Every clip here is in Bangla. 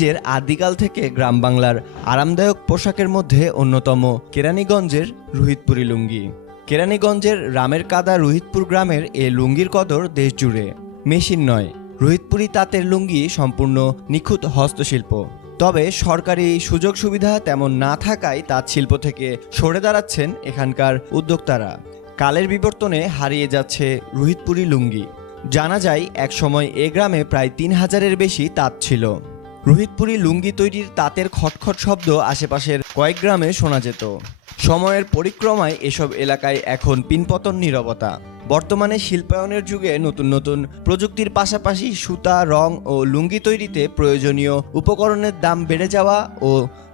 ঐতিহ্যের আদিকাল থেকে গ্রাম বাংলার আরামদায়ক পোশাকের মধ্যে অন্যতম কেরানীগঞ্জের রুহিতপুরি লুঙ্গি। কেরানীগঞ্জের রামের কাদা রুহিতপুর গ্রামের এ লুঙ্গির কদর দেশ জুড়ে। মেশিন নয়, রুহিতপুরি তাঁতের লুঙ্গি সম্পূর্ণ নিখুঁত হস্তশিল্প। তবে সরকারি সুযোগ সুবিধা তেমন না থাকায় তাঁত শিল্প থেকে সরে দাঁড়াচ্ছেন এখানকার উদ্যোক্তারা। কালের বিবর্তনে হারিয়ে যাচ্ছে রুহিতপুরি লুঙ্গি। জানা যায় একসময় এ গ্রামে প্রায় ৩,০০০-এর বেশি তাঁত ছিল। রুহিতপুরি লুঙ্গি তৈরির তাঁতের খটখট শব্দ আশেপাশের কয়েক গ্রামে শোনা যেত। সময়ের পরিক্রমায় এসব এলাকায় এখন পিনপতন নীরবতা। বর্তমানে শিল্পায়নের যুগে নতুন নতুন প্রযুক্তির পাশাপাশি সুতা, রং ও লুঙ্গি তৈরিতে প্রয়োজনীয় উপকরণের দাম বেড়ে যাওয়া ও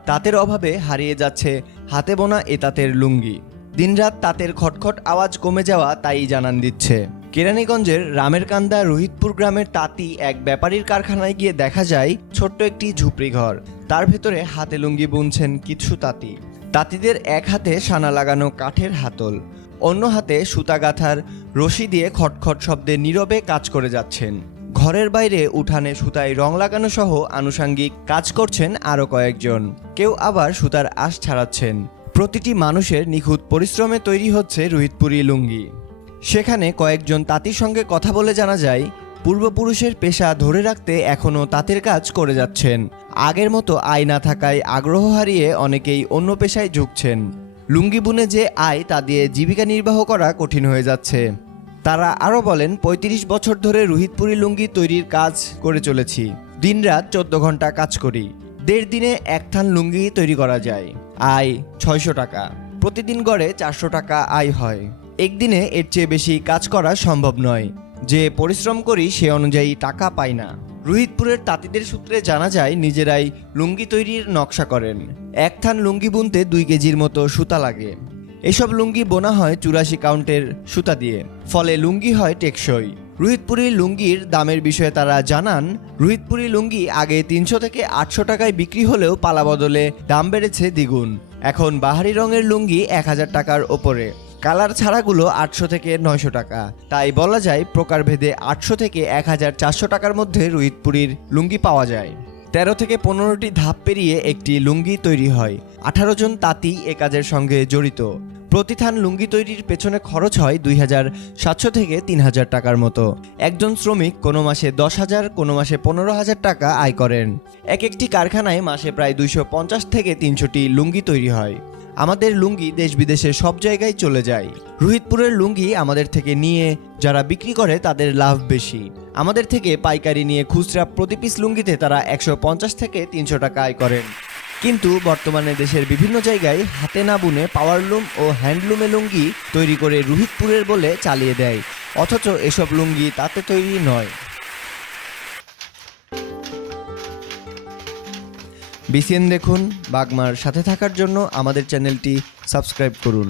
তাঁতের অভাবে হারিয়ে যাচ্ছে হাতে বোনা এ তাঁতের লুঙ্গি। দিনরাত তাঁতের খটখট আওয়াজ কমে যাওয়া তাই জানান দিচ্ছে। কেরানীগঞ্জের রামের কান্দা রুহিতপুর গ্রামের তাঁতি এক ব্যাপারীর কারখানায় গিয়ে দেখা যায় ছোট্ট একটি ঝুপড়ি ঘর। তার ভেতরে হাতে লুঙ্গি বুনছেন কিছু তাঁতি। তাঁতিদের এক হাতে সানা লাগানো কাঠের হাতল, অন্য হাতে সুতা গাঁথার রশি দিয়ে খটখট শব্দে নীরবে কাজ করে যাচ্ছেন। ঘরের বাইরে উঠানে সুতায় রং লাগানো সহ আনুষাঙ্গিক কাজ করছেন আরও কয়েকজন। কেউ আবার সুতার আঁশ ছাড়াচ্ছেন। প্রতিটি মানুষের নিখুঁত পরিশ্রমে তৈরি হচ্ছে রুহিতপুরি লুঙ্গি। সেখানে কয়েকজন তাঁতির সঙ্গে কথা বলে জানা যায় পূর্বপুরুষের পেশা ধরে রাখতে এখনও তাঁতের কাজ করে যাচ্ছেন। আগের মতো আয় না থাকায় আগ্রহ হারিয়ে অনেকেই অন্য পেশায় ঝুঁকছেন। লুঙ্গি বুনে যে আয় তা দিয়ে জীবিকা নির্বাহ করা কঠিন হয়ে যাচ্ছে। তারা আরও বলেন, ৩৫ বছর ধরে রুহিতপুরি লুঙ্গি তৈরির কাজ করে চলেছি। দিনরাত ১৪ ঘন্টা কাজ করি। ১.৫ দিনে এক থান লুঙ্গি তৈরি করা যায়। আয় ৬০০ টাকা। প্রতিদিন গড়ে ৪০০ টাকা আয় হয়। একদিনে এর চেয়ে বেশি কাজ করা সম্ভব নয়। যে পরিশ্রম করি সে অনুযায়ী টাকা পাই না। রুহিতপুরের তাঁতিদের সূত্রে জানা যায় নিজেরাই লুঙ্গি তৈরির নকশা করেন। এক থান লুঙ্গি বুনতে ২ কেজির মতো সুতা লাগে। এসব লুঙ্গি বোনা হয় ৮৪ কাউন্টের সুতা দিয়ে, ফলে লুঙ্গি হয় টেকসই। রুহিতপুরি লুঙ্গির দামের বিষয়ে তারা জানান, রুহিতপুরি লুঙ্গি আগে ৩০০ থেকে ৮০০ টাকায় বিক্রি হলেও পালা বদলে দাম বেড়েছে দ্বিগুণ। এখন বাহারি রঙের লুঙ্গি ১,০০০ টাকার ওপরে, কালার ছাড়াগুলো ৮০০ থেকে ৯০০ টাকা। তাই বলা যায় প্রকারভেদে ৮০০ থেকে ১,৪০০ টাকার মধ্যে রুহিতপুরির লুঙ্গি পাওয়া যায়। ১৩ থেকে ১৫টি ধাপ পেরিয়ে একটি লুঙ্গি তৈরি হয়। ১৮ জন তাঁতি এ কাজের সঙ্গে জড়িত। প্রতি থান লুঙ্গি তৈরির পেছনে খরচ হয় ২,৭০০ থেকে ৩,০০০ টাকার মতো। একজন শ্রমিক কোনো মাসে ১০,০০০, কোনো মাসে ১৫,০০০ টাকা আয় করেন। এক একটি কারখানায় মাসে প্রায় ২৫০ থেকে ৩০০টি লুঙ্গি তৈরি হয়। আমাদের লুঙ্গি দেশ বিদেশে সব জায়গায় চলে যায়। রুহিতপুরের লুঙ্গি আমাদের থেকে নিয়ে যারা বিক্রি করে তাদের লাভ বেশি। আমাদের থেকে পাইকারি নিয়ে খুচরা প্রতি পিস লুঙ্গিতে তারা ১৫০ থেকে ৩০০ টাকা আয় করেন। কিন্তু বর্তমানে দেশের বিভিন্ন জায়গায় হাতে না বুনে পাওয়ারলুম ও হ্যান্ডলুমে লুঙ্গি তৈরি করে রুহিতপুরের বলে চালিয়ে দেয়, অথচ এসব লুঙ্গি তাতে তৈরি নয়। বিসিএন দেখুন। বাগমার সাথে থাকার জন্য আমাদের চ্যানেলটি সাবস্ক্রাইব করুন।